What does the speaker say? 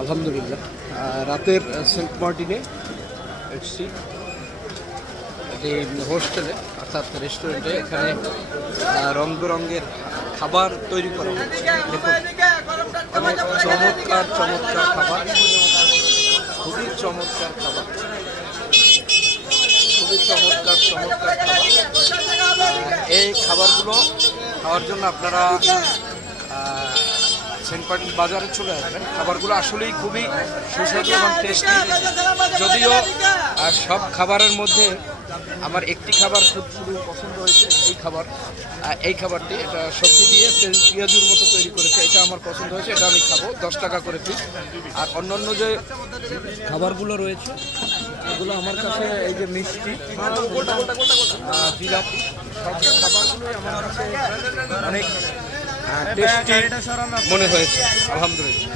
আলহামদুলিল্লাহ। রাতের সেন্ট মার্টিনে এসছি, এই হোস্টেলে অর্থাৎ রেস্টুরেন্টে। এখানে রং বেরঙের খাবার তৈরি করা হচ্ছে। দেখুন, অনেক চমৎকার চমৎকার খাবার, খুবই চমৎকার খাবার, খুবই চমৎকার চমৎকার খাবার। এই খাবারগুলো খাওয়ার জন্য আপনারা সেন্ট মার্টিন বাজারে চলে আসবেন। খাবারগুলো আসলেই খুবই সুস্বাদু এবং টেস্টি। যদিও সব খাবারের মধ্যে আমার একটি খাবার খুব শুধু পছন্দ হয়েছে, এই খাবারটি এটা সবজি দিয়ে পেঁয়াজুর মতো তৈরি করেছে। এটা আমার পছন্দ হয়েছে, এটা আমি খাবো। 10 টাকা করে পিস। আর অন্যান্য যে খাবারগুলো রয়েছে এগুলো আমার কাছে, এই যে মিষ্টি, জিলাপি, সব খাবারগুলোই আমার কাছে অনেক টেস্টি মনে হয়েছে। আলহামদুলিল্লাহ।